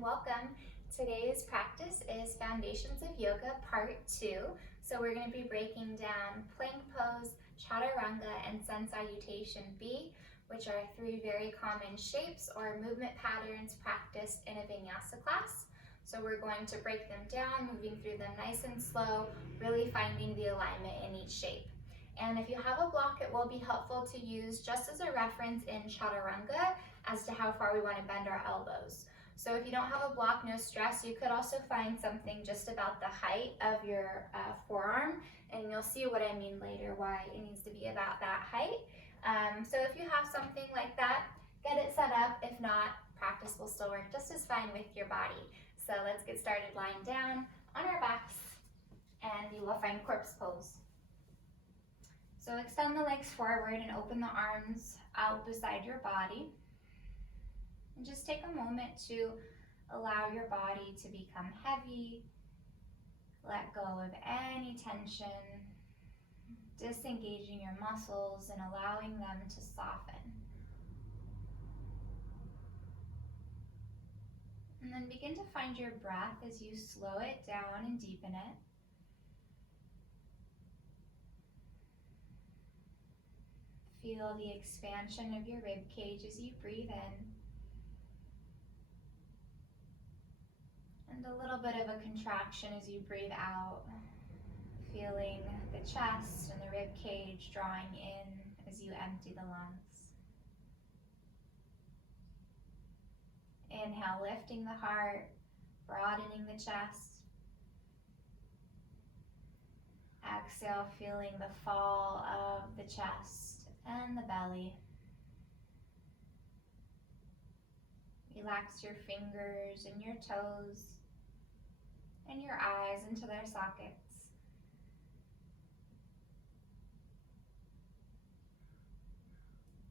and welcome. Today's practice is Foundations of Yoga Part 2. So we're going to be breaking down plank pose, chaturanga, and Sun Salutation B, which are three very common shapes or movement patterns practiced in a vinyasa class. So we're going to break them down, moving through them nice and slow, really finding the alignment in each shape. And if you have a block, it will be helpful to use just as a reference in chaturanga as to how far we want to bend our elbows. So if you don't have a block, no stress. You could also find something just about the height of your forearm, and you'll see what I mean later, why it needs to be about that height. So if you have something like that, get it set up. If not, practice will still work just as fine with your body. So let's get started lying down on our backs, and you will find corpse pose. So extend the legs forward and open the arms out beside your body. And just take a moment to allow your body to become heavy. Let go of any tension, disengaging your muscles and allowing them to soften. And then begin to find your breath as you slow it down and deepen it. Feel the expansion of your rib cage as you breathe in. And a little bit of a contraction as you breathe out. Feeling the chest and the rib cage drawing in as you empty the lungs. Inhale, lifting the heart, broadening the chest. Exhale, feeling the fall of the chest and the belly. Relax your fingers and your toes and your eyes into their sockets.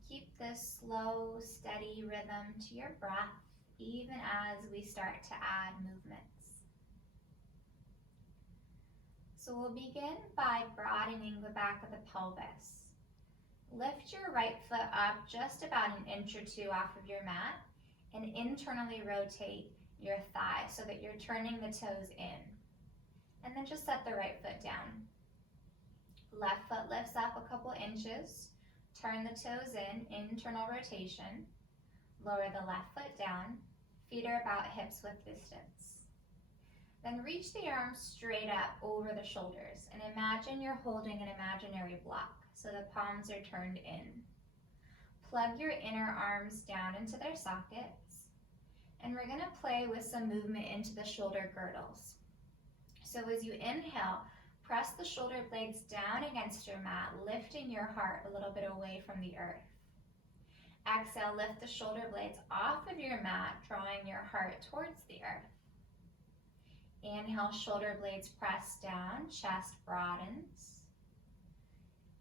Keep this slow, steady rhythm to your breath, even as we start to add movements. So we'll begin by broadening the back of the pelvis. Lift your right foot up just about an inch or two off of your mat and internally rotate your thigh so that you're turning the toes in. And then just set the right foot down. Left foot lifts up a couple inches. Turn the toes in, internal rotation. Lower the left foot down. Feet are about hips width distance. Then reach the arms straight up over the shoulders and imagine you're holding an imaginary block so the palms are turned in. Plug your inner arms down into their sockets, and we're going to play with some movement into the shoulder girdles. So as you inhale, press the shoulder blades down against your mat, lifting your heart a little bit away from the earth. Exhale, lift the shoulder blades off of your mat, drawing your heart towards the earth. Inhale, shoulder blades press down, chest broadens.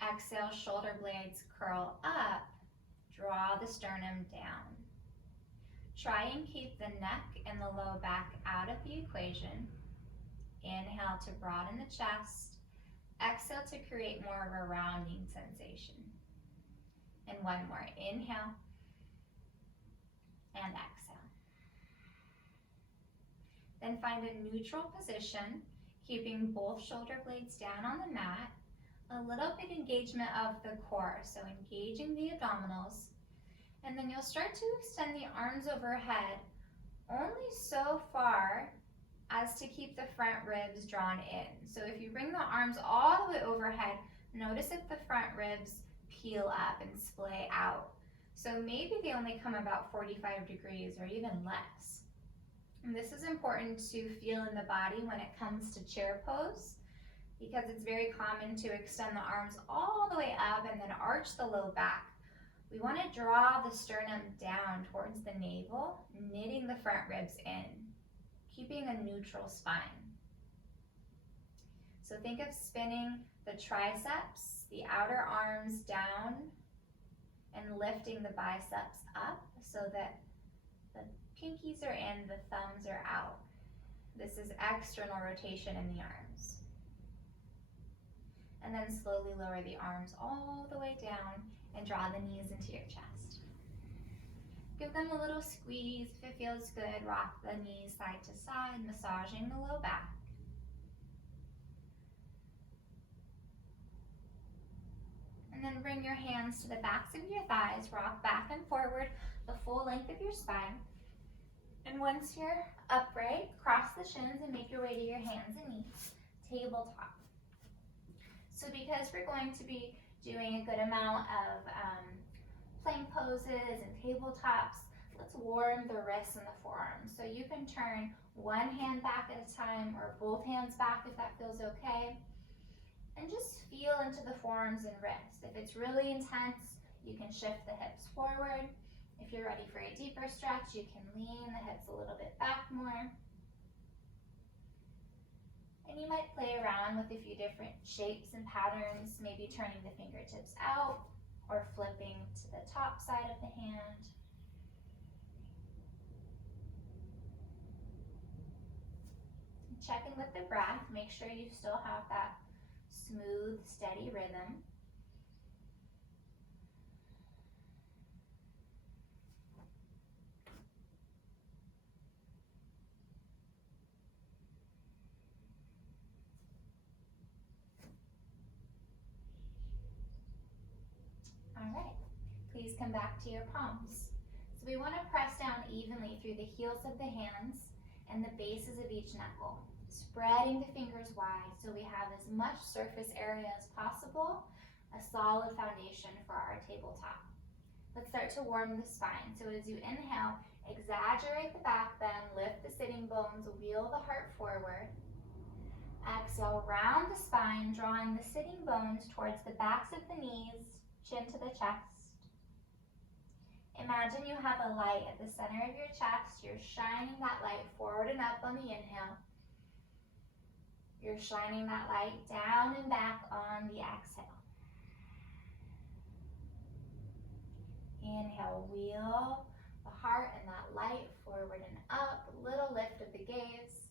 Exhale, shoulder blades curl up, draw the sternum down. Try and keep the neck and the low back out of the equation. Inhale to broaden the chest. Exhale to create more of a rounding sensation. And one more. Inhale and exhale. Then find a neutral position, keeping both shoulder blades down on the mat. A little bit engagement of the core, so engaging the abdominals. And then you'll start to extend the arms overhead only so far as to keep the front ribs drawn in. So if you bring the arms all the way overhead, notice if the front ribs peel up and splay out. So maybe they only come about 45 degrees or even less. And this is important to feel in the body when it comes to chair pose, because it's very common to extend the arms all the way up and then arch the low back. We want to draw the sternum down towards the navel, knitting the front ribs in, keeping a neutral spine. So think of spinning the triceps, the outer arms down, and lifting the biceps up so that the pinkies are in, the thumbs are out. This is external rotation in the arms. And then slowly lower the arms all the way down and draw the knees into your chest. Give them a little squeeze. If it feels good, rock the knees side to side, massaging the low back. And then bring your hands to the backs of your thighs, rock back and forward the full length of your spine. And once you're upright, cross the shins and make your way to your hands and knees, tabletop. So because we're going to be doing a good amount of plank poses and tabletops, let's warm the wrists and the forearms. So you can turn one hand back at a time or both hands back if that feels okay. And just feel into the forearms and wrists. If it's really intense, you can shift the hips forward. If you're ready for a deeper stretch, you can lean the hips a little bit back more. And you might play around with a few different shapes and patterns, maybe turning the fingertips out or flipping to the top side of the hand. Check in with the breath. Make sure you still have that smooth, steady rhythm. All right, please come back to your palms. So we want to press down evenly through the heels of the hands and the bases of each knuckle, spreading the fingers wide so we have as much surface area as possible, a solid foundation for our tabletop. Let's start to warm the spine. So as you inhale, exaggerate the back bend, lift the sitting bones, wheel the heart forward. Exhale, round the spine, drawing the sitting bones towards the backs of the knees, chin to the chest. Imagine you have a light at the center of your chest. You're shining that light forward and up on the inhale. You're shining that light down and back on the exhale. Inhale, wheel the heart and that light forward and up, a little lift of the gaze.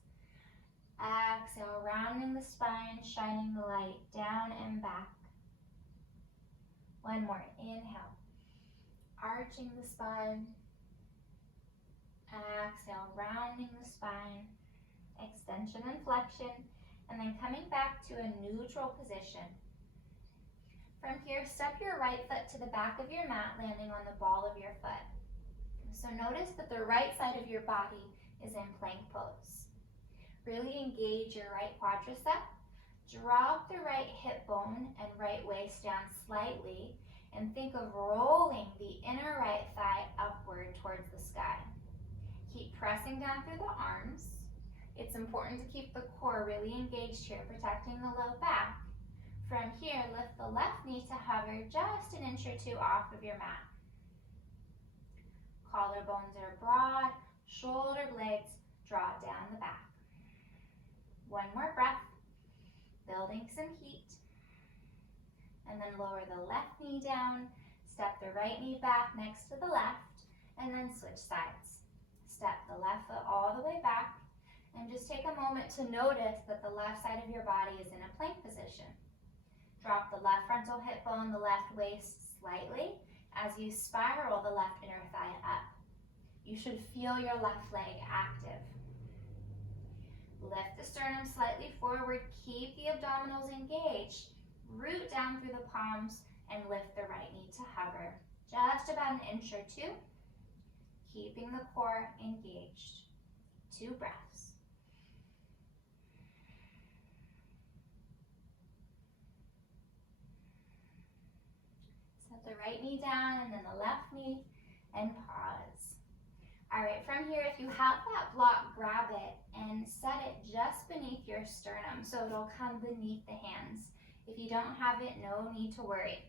Exhale, rounding the spine, shining the light down and back. One more, inhale, arching the spine. Exhale, rounding the spine, extension and flexion, and then coming back to a neutral position. From here, step your right foot to the back of your mat, landing on the ball of your foot. So notice that the right side of your body is in plank pose. Really engage your right quadricep. Drop the right hip bone and right waist down slightly, and think of rolling the inner right thigh upward towards the sky. Keep pressing down through the arms. It's important to keep the core really engaged here, protecting the low back. From here, lift the left knee to hover just an inch or two off of your mat. Collarbones are broad, shoulder blades draw down the back. One more breath, building some heat. And then lower the left knee down, step the right knee back next to the left, and then switch sides. Step the left foot all the way back, and just take a moment to notice that the left side of your body is in a plank position. Drop the left frontal hip bone, the left waist slightly as you spiral the left inner thigh up. You should feel your left leg active. Lift the sternum slightly forward, keep the abdominals engaged. Root down through the palms and lift the right knee to hover just about an inch or two, keeping the core engaged. 2 breaths. Set the right knee down and then the left knee and pause. All right, from here, if you have that block, grab it and set it just beneath your sternum so it'll come beneath the hands. If you don't have it, no need to worry.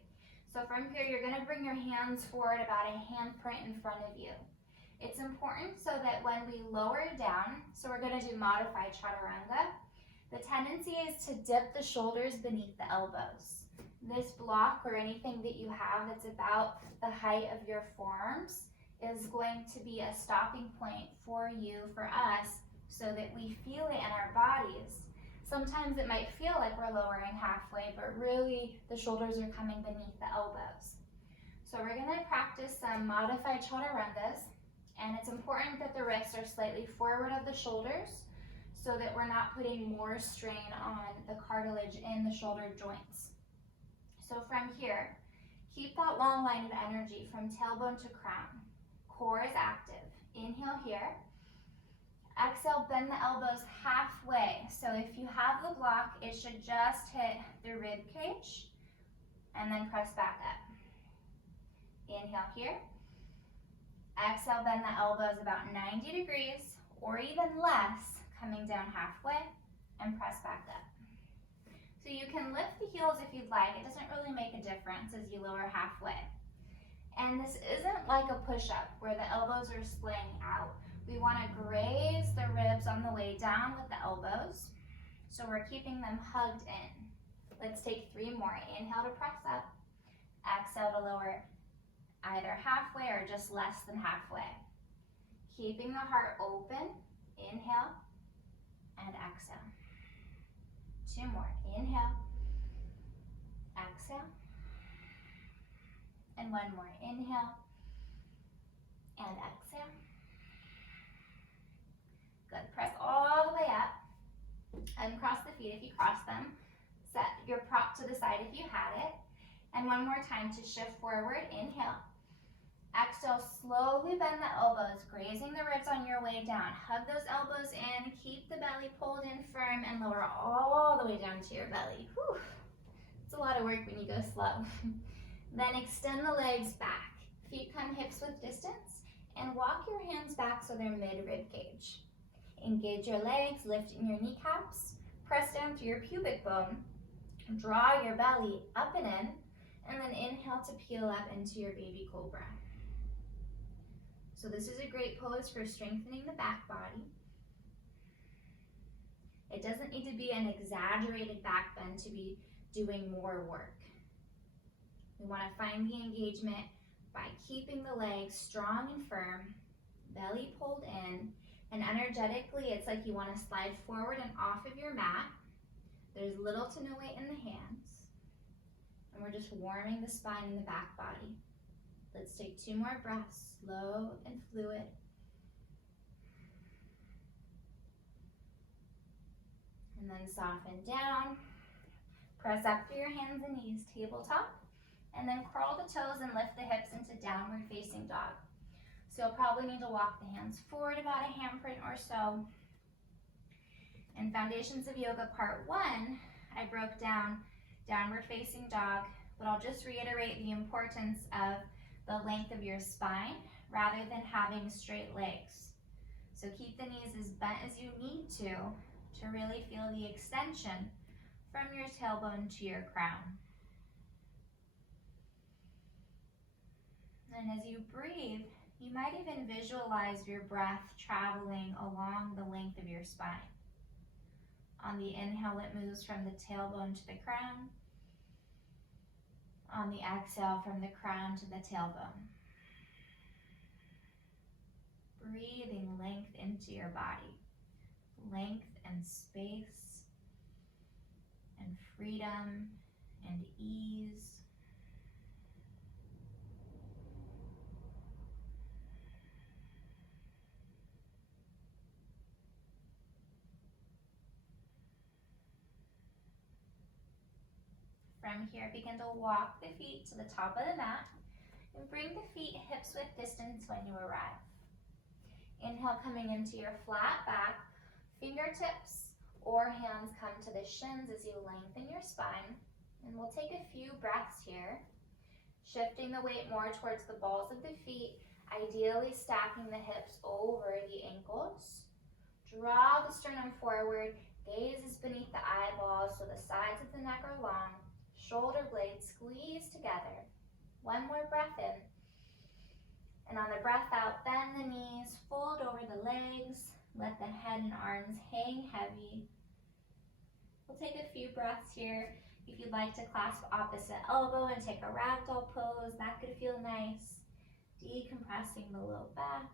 So from here, you're gonna bring your hands forward about a handprint in front of you. It's important so that when we lower down, so we're gonna do modified chaturanga, the tendency is to dip the shoulders beneath the elbows. This block or anything that you have that's about the height of your forearms is going to be a stopping point for you, for us, so that we feel it in our bodies. Sometimes it might feel like we're lowering halfway, but really the shoulders are coming beneath the elbows. So we're gonna practice some modified chaturangas. it's important that the wrists are slightly forward of the shoulders so that we're not putting more strain on the cartilage in the shoulder joints. So from here, keep that long line of energy from tailbone to crown. Core is active. Inhale here. Exhale, bend the elbows halfway. So if you have the block, it should just hit the rib cage and then press back up. Inhale here. Exhale, bend the elbows about 90 degrees or even less, coming down halfway and press back up. So you can lift the heels if you'd like. It doesn't really make a difference as you lower halfway. And this isn't like a push-up where the elbows are splaying out. We want to graze the ribs on the way down with the elbows. So we're keeping them hugged in. Let's take 3 more. Inhale to press up. Exhale to lower either halfway or just less than halfway. Keeping the heart open. Inhale and exhale. 2 more. Inhale. Exhale. And 1 more. Inhale and exhale. Good. Press all the way up. Uncross the feet if you cross them. Set your prop to the side if you had it. And 1 more time to shift forward. Inhale. Exhale, slowly bend the elbows, grazing the ribs on your way down. Hug those elbows in, keep the belly pulled in firm, and lower all the way down to your belly. Whew. It's a lot of work when you go slow. Then extend the legs back. Feet come hips width distance, and walk your hands back so they're mid-rib cage. Engage your legs, lifting your kneecaps. Press down through your pubic bone. Draw your belly up and in, and then inhale to peel up into your baby cobra. So this is a great pose for strengthening the back body. It doesn't need to be an exaggerated back bend to be doing more work. We want to find the engagement by keeping the legs strong and firm, belly pulled in, and energetically it's like you want to slide forward and off of your mat. There's little to no weight in the hands, and we're just warming the spine and the back body. Let's take 2 more breaths, slow and fluid. And then soften down. Press up through your hands and knees, tabletop. And then curl the toes and lift the hips into downward facing dog. So you'll probably need to walk the hands forward about a handprint or so. In Foundations of Yoga Part 1, I broke down downward facing dog, but I'll just reiterate the importance of the length of your spine rather than having straight legs. So keep the knees as bent as you need to really feel the extension from your tailbone to your crown. And as you breathe, you might even visualize your breath traveling along the length of your spine. On the inhale, it moves from the tailbone to the crown. On the exhale, from the crown to the tailbone. Breathing length into your body. Length and space and freedom and ease. From here, begin to walk the feet to the top of the mat and bring the feet hips width distance when you arrive. Inhale, coming into your flat back, fingertips or hands come to the shins as you lengthen your spine. And we'll take a few breaths here, shifting the weight more towards the balls of the feet, ideally stacking the hips over the ankles. Draw the sternum forward, gaze is beneath the eyeballs so the sides of the neck are long. Shoulder blades squeeze together. 1 more breath in. And on the breath out, bend the knees, fold over the legs, let the head and arms hang heavy. We'll take a few breaths here. If you'd like to clasp opposite elbow and take a ragdoll pose, that could feel nice. Decompressing the low back,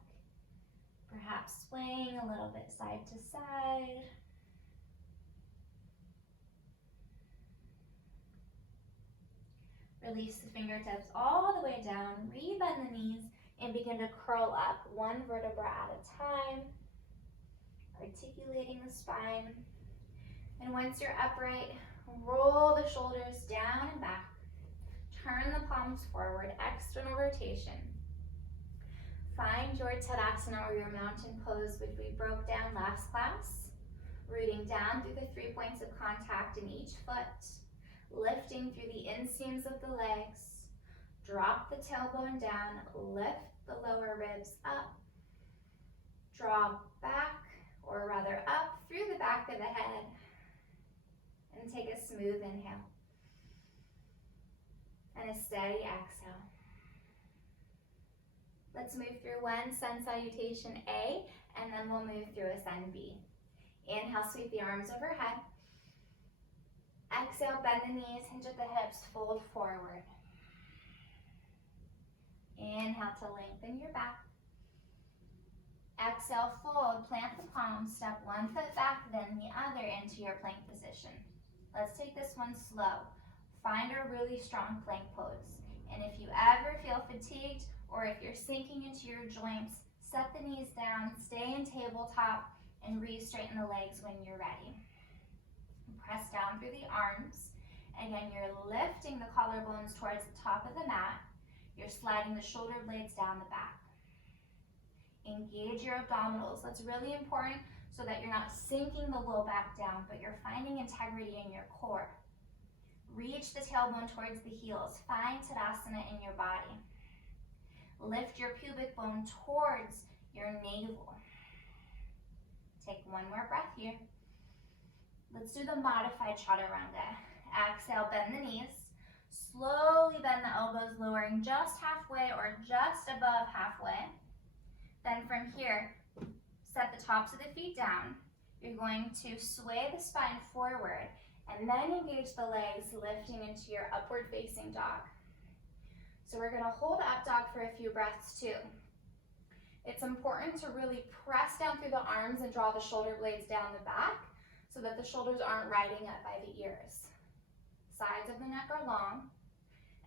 perhaps swaying a little bit side to side. Release the fingertips all the way down, rebend the knees, and begin to curl up one vertebra at a time, articulating the spine. And once you're upright, roll the shoulders down and back. Turn the palms forward, external rotation. Find your Tadasana or your mountain pose, which we broke down last class. Rooting down through the 3 points of contact in each foot. Lifting through the inseams of the legs. Drop the tailbone down, lift the lower ribs up. Draw back, or rather up through the back of the head. And take a smooth inhale. And a steady exhale. Let's move through one Sun Salutation A, and then we'll move through a Sun B. Inhale, sweep the arms overhead. Exhale, bend the knees, hinge at the hips, fold forward. Inhale to lengthen your back. Exhale, fold, plant the palms, step one foot back, then the other into your plank position. Let's take this one slow. Find a really strong plank pose. And if you ever feel fatigued or if you're sinking into your joints, set the knees down, stay in tabletop, and re-straighten the legs when you're ready. Press down through the arms. Again, you're lifting the collarbones towards the top of the mat. You're sliding the shoulder blades down the back. Engage your abdominals. That's really important so that you're not sinking the low back down, but you're finding integrity in your core. Reach the tailbone towards the heels. Find Tadasana in your body. Lift your pubic bone towards your navel. Take one more breath here. Let's do the modified chaturanga. Exhale, bend the knees. Slowly bend the elbows, lowering just halfway or just above halfway. Then from here, set the tops of the feet down. You're going to sway the spine forward and then engage the legs, lifting into your upward facing dog. So we're gonna hold up dog for a few breaths too. It's important to really press down through the arms and draw the shoulder blades down the back so that the shoulders aren't riding up by the ears. Sides of the neck are long.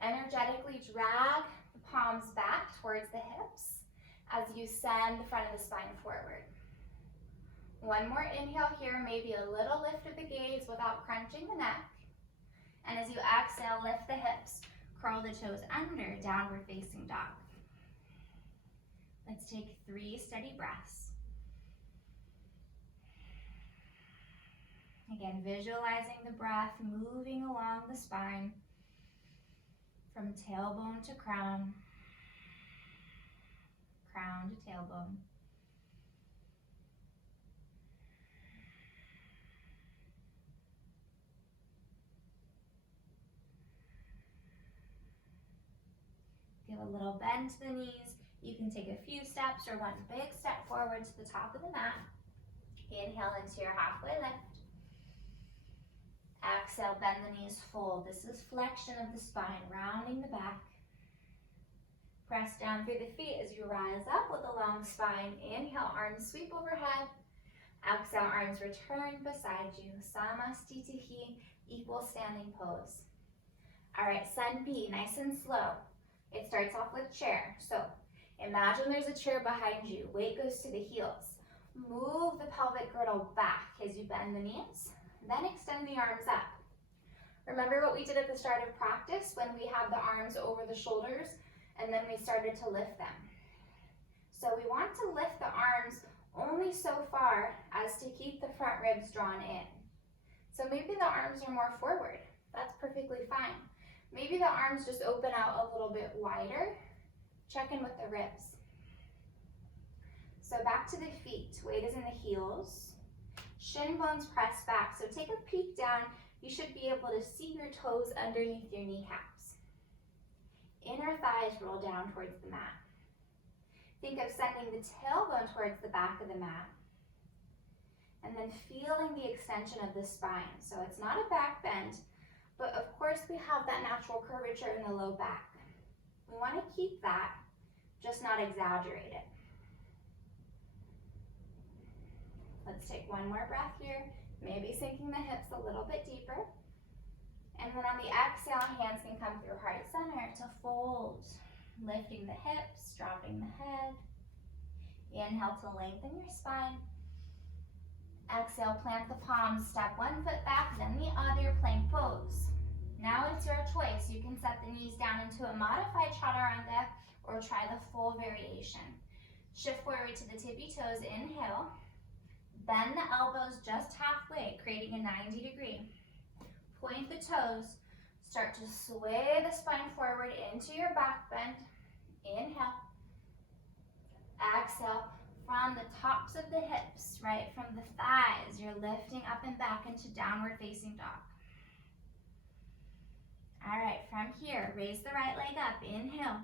Energetically drag the palms back towards the hips as you send the front of the spine forward. One more inhale here, maybe a little lift of the gaze without crunching the neck. And as you exhale, lift the hips, curl the toes under, downward facing dog. Let's take 3 steady breaths. Again, visualizing the breath moving along the spine from tailbone to crown, crown to tailbone. Give a little bend to the knees. You can take a few steps or one big step forward to the top of the mat. Inhale into your halfway lift. Exhale, bend the knees, fold. This is flexion of the spine, rounding the back. Press down through the feet as you rise up with a long spine. Inhale, arms sweep overhead. Exhale, arms return beside you. Samastitihi, equal standing pose. All right, Sun B, nice and slow. It starts off with chair. So imagine there's a chair behind you. Weight goes to the heels. Move the pelvic girdle back as you bend the knees. Then extend the arms up. Remember what we did at the start of practice when we had the arms over the shoulders and then we started to lift them. So we want to lift the arms only so far as to keep the front ribs drawn in. So maybe the arms are more forward. That's perfectly fine. Maybe the arms just open out a little bit wider. Check in with the ribs. So back to the feet. Weight is in the heels. Shin bones press back. So take a peek down. You should be able to see your toes underneath your kneecaps. Inner thighs roll down towards the mat. Think of sending the tailbone towards the back of the mat. And then feeling the extension of the spine. So it's not a back bend, but of course we have that natural curvature in the low back. We want to keep that, just not exaggerate it. Let's take one more breath here, maybe sinking the hips a little bit deeper. And then on the exhale, hands can come through heart center to fold. Lifting the hips, dropping the head. Inhale to lengthen your spine. Exhale, plant the palms, step one foot back, then the other, plank pose. Now it's your choice. You can set the knees down into a modified chaturanga or try the full variation. Shift forward to the tippy toes, inhale. Bend the elbows just halfway, creating a 90 degree. Point the toes, start to sway the spine forward into your back bend. Inhale. Exhale, from the tops of the hips, right from the thighs, you're lifting up and back into downward facing dog. All right, from here, raise the right leg up, inhale.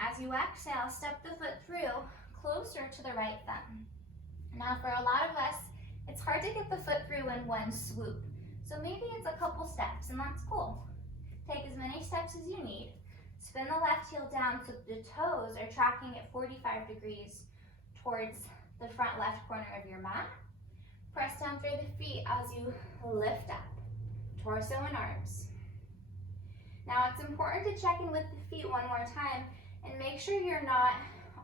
As you exhale, step the foot through, closer to the right thumb. Now for a lot of us, it's hard to get the foot through in one swoop. So maybe it's a couple steps, and that's cool. Take as many steps as you need. Spin the left heel down so the toes are tracking at 45 degrees towards the front left corner of your mat. Press down through the feet as you lift up, torso and arms. Now it's important to check in with the feet one more time and make sure you're not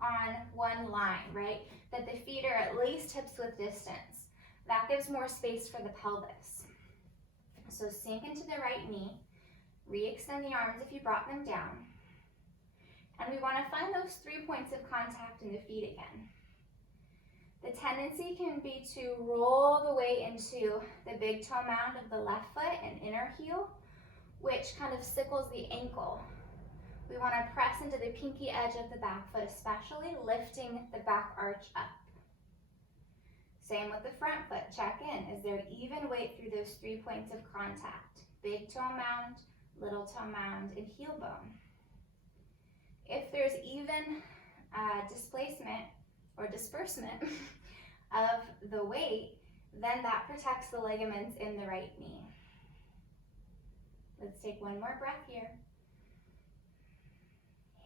on one line, right? That the feet are at least hips width distance. That gives more space for the pelvis. So sink into the right knee, re-extend the arms if you brought them down. And we want to find those 3 points of contact in the feet again. The tendency can be to roll the way into the big toe mound of the left foot and inner heel, which kind of sickles the ankle. We want to press into the pinky edge of the back foot, especially lifting the back arch up. Same with the front foot. Check in. Is there even weight through those 3 points of contact? Big toe mound, little toe mound, and heel bone. If there's even displacement or disbursement of the weight, then that protects the ligaments in the right knee. Let's take one more breath here.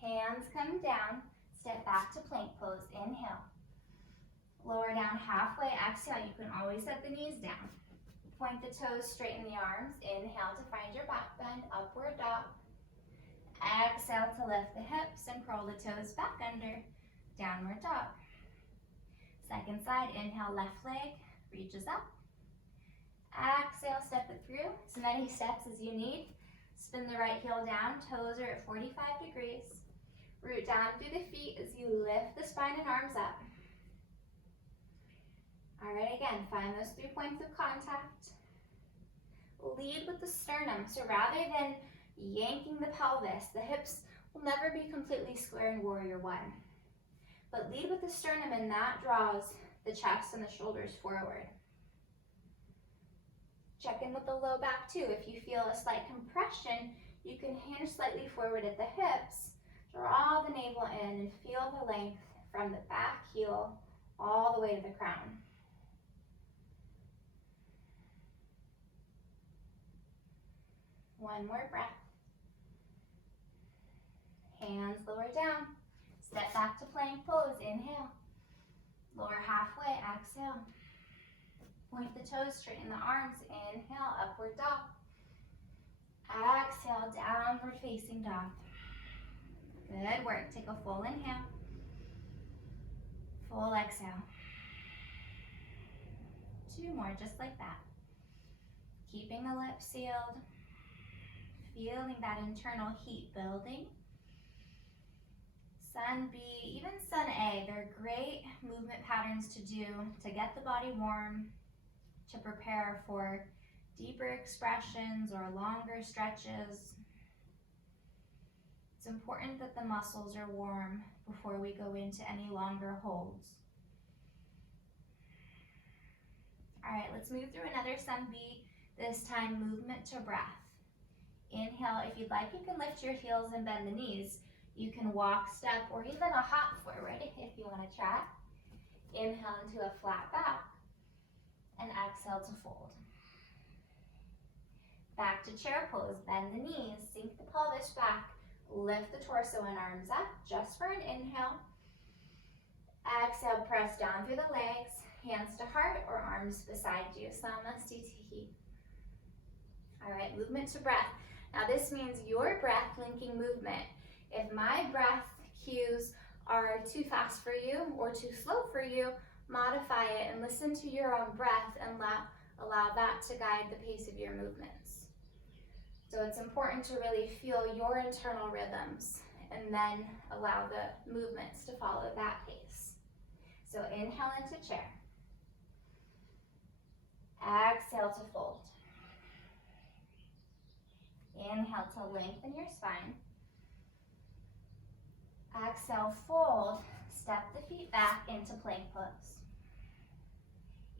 Hands come down, step back to plank pose, inhale. Lower down halfway, exhale, you can always set the knees down. Point the toes, straighten the arms, inhale to find your back bend, upward dog. Exhale to lift the hips and curl the toes back under, downward dog. Second side, inhale, left leg reaches up. Exhale, step it through, as many steps as you need. Spin the right heel down, toes are at 45 degrees. Root down through the feet as you lift the spine and arms up. All right, again, find those 3 points of contact. Lead with the sternum, so rather than yanking the pelvis, the hips will never be completely square in warrior one. But lead with the sternum, and that draws the chest and the shoulders forward. Check in with the low back too. If you feel a slight compression, you can hinge slightly forward at the hips, draw the navel in, and feel the length from the back heel all the way to the crown. One more breath. Hands lower down. Step back to plank pose, inhale. Lower halfway, exhale. Point the toes, straighten the arms, inhale, upward dog. Exhale, downward facing dog. Good work, take a full inhale. Full exhale. 2 more, just like that. Keeping the lips sealed. Feeling that internal heat building. Sun B, even Sun A, they're great movement patterns to do to get the body warm, to prepare for deeper expressions or longer stretches. It's important that the muscles are warm before we go into any longer holds. All right, let's move through another Sun B, this time movement to breath. Inhale, if you'd like, you can lift your heels and bend the knees. You can walk, step, or even a hop forward if you want to try. Inhale into a flat back, and exhale to fold. Back to chair pose, bend the knees, sink the pelvis back, lift the torso and arms up just for an inhale. Exhale, press down through the legs, hands to heart or arms beside you, Samasthiti. All right, movement to breath. Now this means your breath linking movement If my breath cues are too fast for you or too slow for you, modify it and listen to your own breath and allow that to guide the pace of your movements. So it's important to really feel your internal rhythms and then allow the movements to follow that pace. So inhale into chair. Exhale to fold. Inhale to lengthen your spine. Exhale, fold. Step the feet back into plank pose.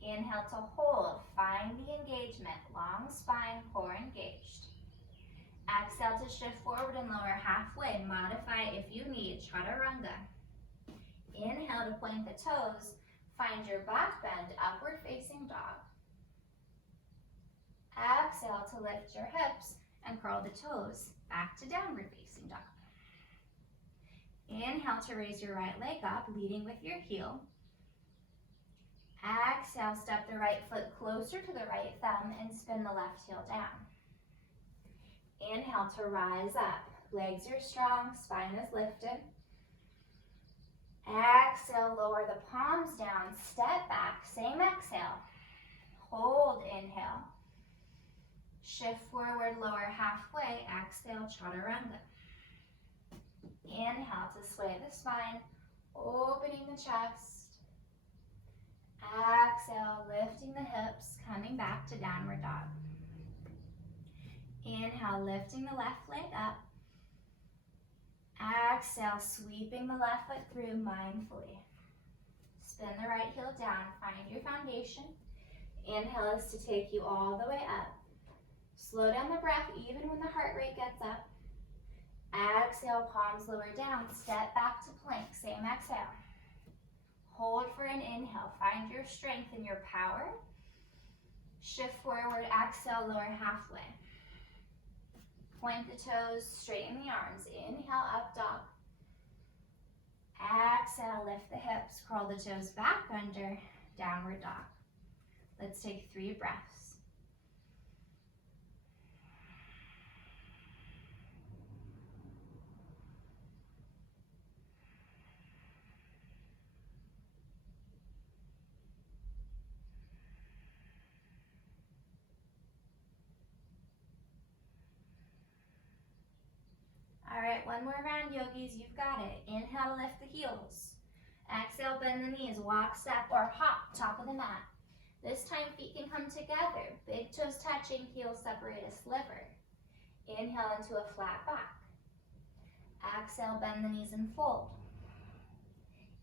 Inhale to hold. Find the engagement. Long spine, core engaged. Exhale to shift forward and lower halfway. Modify if you need, chaturanga. Inhale to point the toes. Find your back bend, upward facing dog. Exhale to lift your hips and curl the toes back to downward facing dog. Inhale to raise your right leg up, leading with your heel. Exhale, step the right foot closer to the right thumb and spin the left heel down. Inhale to rise up. Legs are strong, spine is lifted. Exhale, lower the palms down, step back, same exhale. Hold, inhale. Shift forward, lower halfway, exhale, chaturanga. Inhale to sway the spine, opening the chest. Exhale, lifting the hips, coming back to downward dog. Inhale, lifting the left leg up. Exhale, sweeping the left foot through mindfully. Spin the right heel down, find your foundation. Inhale is to take you all the way up. Slow down the breath even when the heart rate gets up. Exhale, palms lower down, step back to plank, same exhale. Hold for an inhale, find your strength and your power. Shift forward, exhale, lower halfway. Point the toes, straighten the arms. Inhale, up dog. Exhale, lift the hips, curl the toes back under, downward dog. Let's take 3 breaths. All right, one more round, yogis, you've got it. Inhale to lift the heels. Exhale, bend the knees, walk, step, or hop, top of the mat. This time, feet can come together. Big toes touching, heels separate a sliver. Inhale into a flat back. Exhale, bend the knees and fold.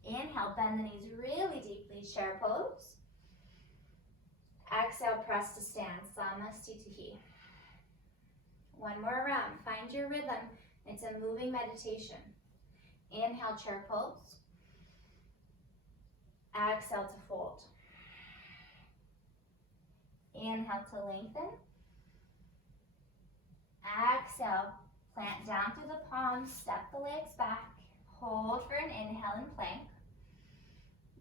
Inhale, bend the knees really deeply, chair pose. Exhale, press to stand, Samasthiti. One more round, find your rhythm. It's a moving meditation. Inhale, chair pose. Exhale to fold. Inhale to lengthen. Exhale, plant down through the palms, step the legs back. Hold for an inhale and plank.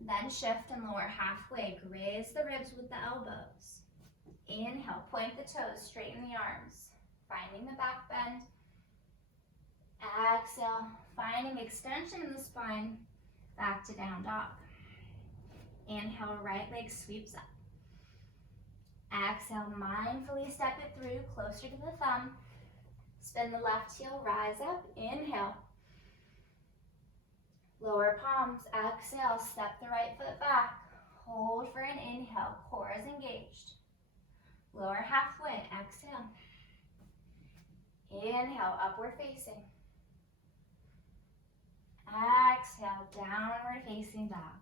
Then shift and lower halfway. Graze the ribs with the elbows. Inhale, point the toes, straighten the arms. Finding the back bend. Exhale, finding extension in the spine, back to down dog. Inhale, right leg sweeps up. Exhale, mindfully step it through, closer to the thumb. Spin the left heel, rise up, inhale. Lower palms, exhale, step the right foot back. Hold for an inhale, core is engaged. Lower halfway, exhale. Inhale, upward facing. Exhale, downward facing dog.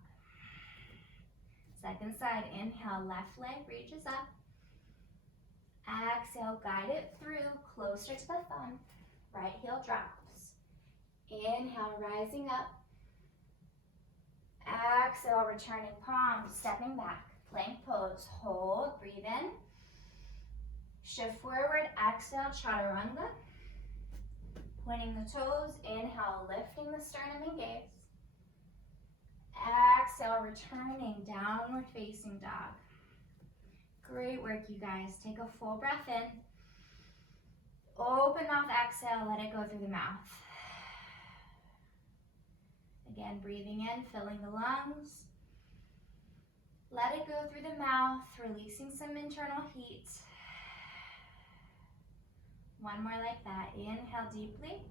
Second side, inhale, left leg reaches up. Exhale, guide it through, closer to the thumb. Right heel drops. Inhale, rising up. Exhale, returning palms, stepping back. Plank pose, hold, breathe in. Shift forward, exhale, chaturanga. Pointing the toes, inhale, lifting the sternum and gaze. Exhale, returning, downward facing dog. Great work, you guys. Take a full breath in. Open mouth, exhale, let it go through the mouth. Again, breathing in, filling the lungs. Let it go through the mouth, releasing some internal heat. One more like that. Inhale deeply.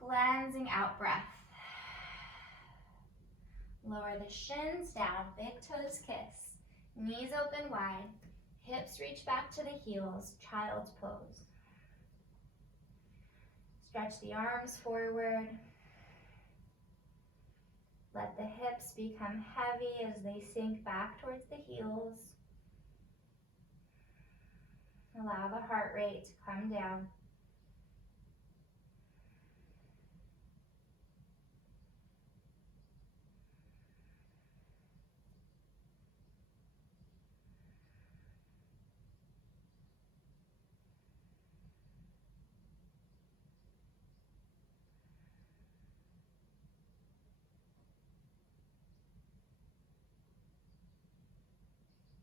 Cleansing out breath. Lower the shins down, big toes kiss. Knees open wide. Hips reach back to the heels, child's pose. Stretch the arms forward. Let the hips become heavy as they sink back towards the heels. Allow the heart rate to come down.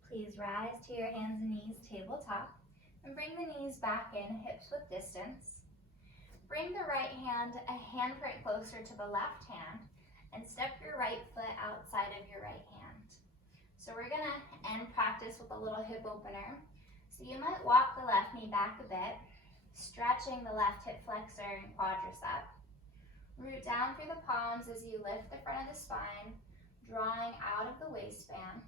Please rise to your hands and knees, tabletop, and bring the knees back in, hips width distance. Bring the right hand a handprint closer to the left hand, and step your right foot outside of your right hand. So we're gonna end practice with a little hip opener. So you might walk the left knee back a bit, stretching the left hip flexor and quadricep. Root down through the palms as you lift the front of the spine, drawing out of the waistband.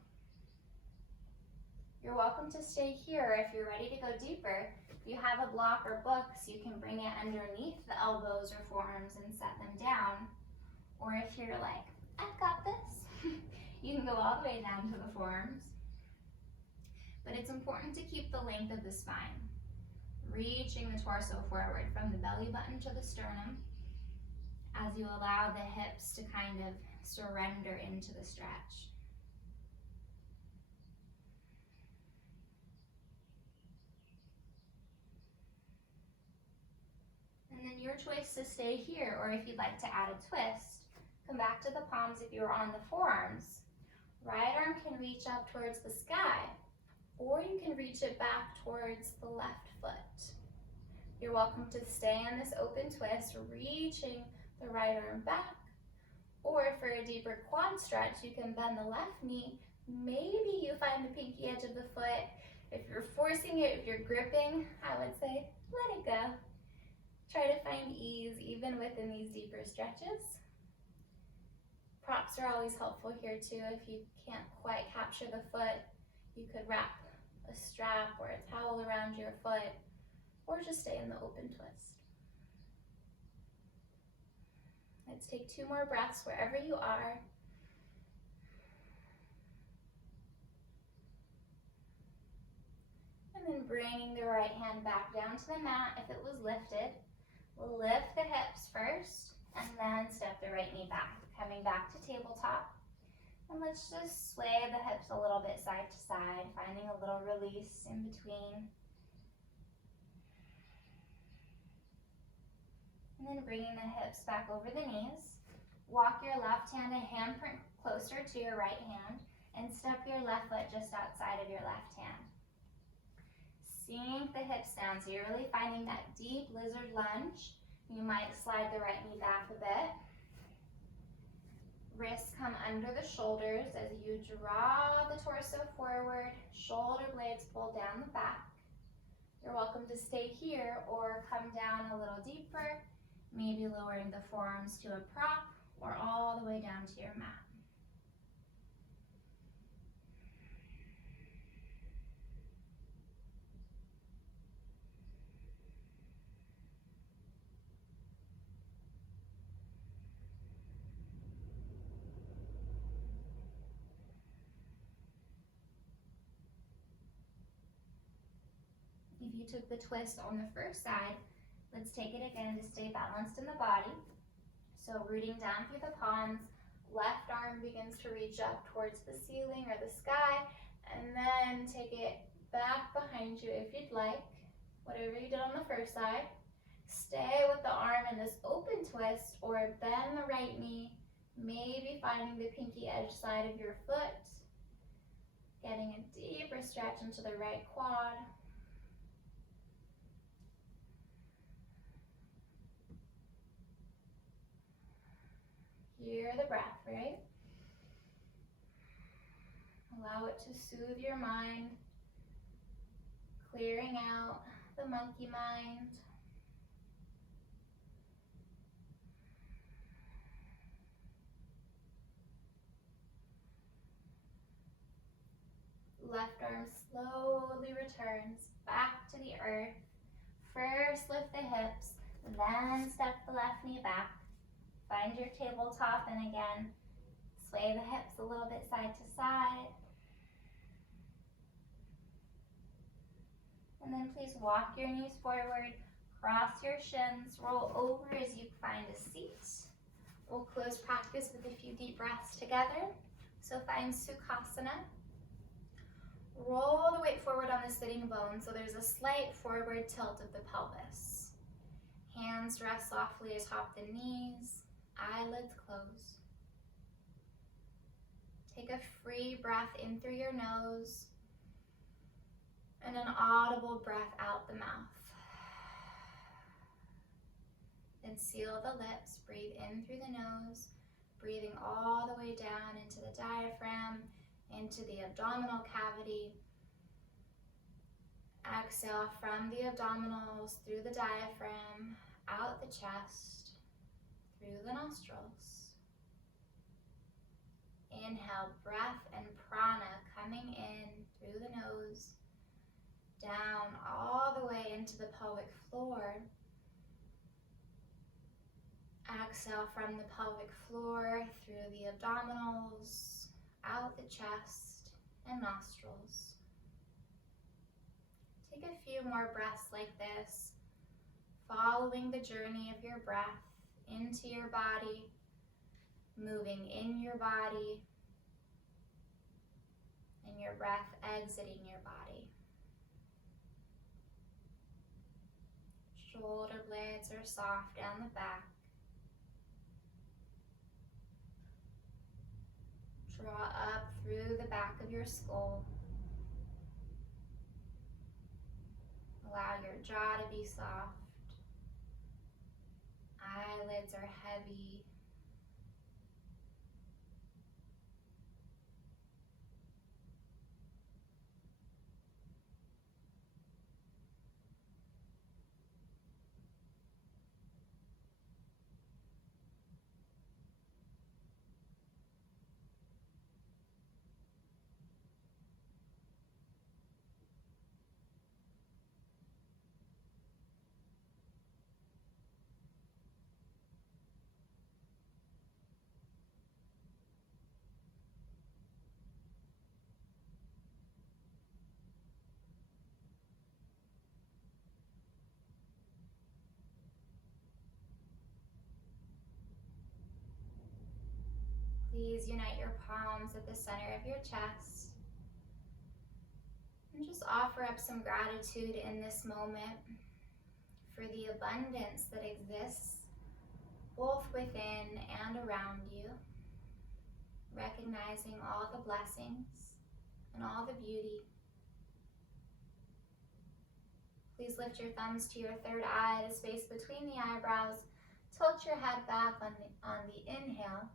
You're welcome to stay here if you're ready to go deeper. If you have a block or books, you can bring it underneath the elbows or forearms and set them down. Or if you're like, I've got this, you can go all the way down to the forearms. But it's important to keep the length of the spine, reaching the torso forward from the belly button to the sternum as you allow the hips to kind of surrender into the stretch. And then your choice to stay here, or if you'd like to add a twist, come back to the palms if you're on the forearms. Right arm can reach up towards the sky, or you can reach it back towards the left foot. You're welcome to stay on this open twist, reaching the right arm back, or for a deeper quad stretch, you can bend the left knee. Maybe you find the pinky edge of the foot. If you're forcing it, if you're gripping, I would say, let it go. Try to find ease even within these deeper stretches. Props are always helpful here too. If you can't quite capture the foot, you could wrap a strap or a towel around your foot, or just stay in the open twist. Let's take 2 more breaths wherever you are. And then bringing the right hand back down to the mat if it was lifted. Lift the hips first, and then step the right knee back, coming back to tabletop. And let's just sway the hips a little bit side to side, finding a little release in between. And then bringing the hips back over the knees. Walk your left hand a handprint closer to your right hand, and step your left foot just outside of your left hand. Sink the hips down, so you're really finding that deep lizard lunge. You might slide the right knee back a bit. Wrists come under the shoulders as you draw the torso forward, shoulder blades pull down the back. You're welcome to stay here or come down a little deeper, maybe lowering the forearms to a prop or all the way down to your mat. If you took the twist on the first side, let's take it again to stay balanced in the body. So rooting down through the palms, left arm begins to reach up towards the ceiling or the sky, and then take it back behind you if you'd like, whatever you did on the first side. Stay with the arm in this open twist, or bend the right knee, maybe finding the pinky edge side of your foot, getting a deeper stretch into the right quad. Hear the breath, right? Allow it to soothe your mind, clearing out the monkey mind. Left arm slowly returns back to the earth. First lift the hips, then step the left knee back. Find your tabletop and again, sway the hips a little bit side to side. And then please walk your knees forward, cross your shins, roll over as you find a seat. We'll close practice with a few deep breaths together. So find Sukhasana. Roll the weight forward on the sitting bone so there's a slight forward tilt of the pelvis. Hands rest softly atop the knees, eyelids close. Take a free breath in through your nose and an audible breath out the mouth. Then seal the lips, breathe in through the nose, breathing all the way down into the diaphragm, into the abdominal cavity. Exhale from the abdominals, through the diaphragm, out the chest, through the nostrils. Inhale, breath and prana coming in through the nose, down all the way into the pelvic floor. Exhale from the pelvic floor, through the abdominals, out the chest and nostrils. Take a few more breaths like this, following the journey of your breath into your body, moving in your body, and your breath exiting your body. Shoulder blades are soft down the back. Draw up through the back of your skull. Allow your jaw to be soft. Eyelids are heavy. Please unite your palms at the center of your chest and just offer up some gratitude in this moment for the abundance that exists both within and around you, recognizing all the blessings and all the beauty. Please lift your thumbs to your third eye, the space between the eyebrows. Tilt your head back on the inhale.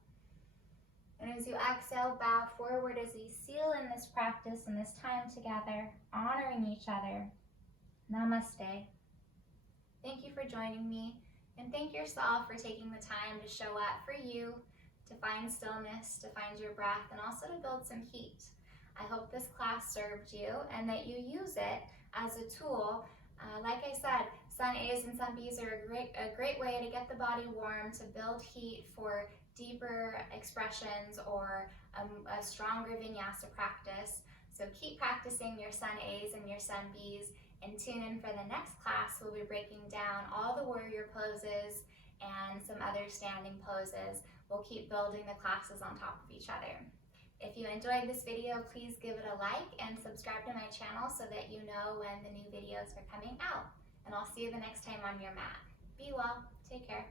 And as you exhale, bow forward as we seal in this practice and this time together, honoring each other. Namaste. Thank you for joining me, and thank yourself for taking the time to show up for you, to find stillness, to find your breath, and also to build some heat. I hope this class served you and that you use it as a tool. Like I said, Sun A's and Sun B's are a great way to get the body warm, to build heat for deeper expressions or a stronger vinyasa practice. So keep practicing your Sun A's and your Sun B's, and tune in for the next class. We'll be breaking down all the warrior poses and some other standing poses. We'll keep building the classes on top of each other. If you enjoyed this video, please give it a like and subscribe to my channel so that you know when the new videos are coming out. And I'll see you the next time on your mat. Be well. Take care.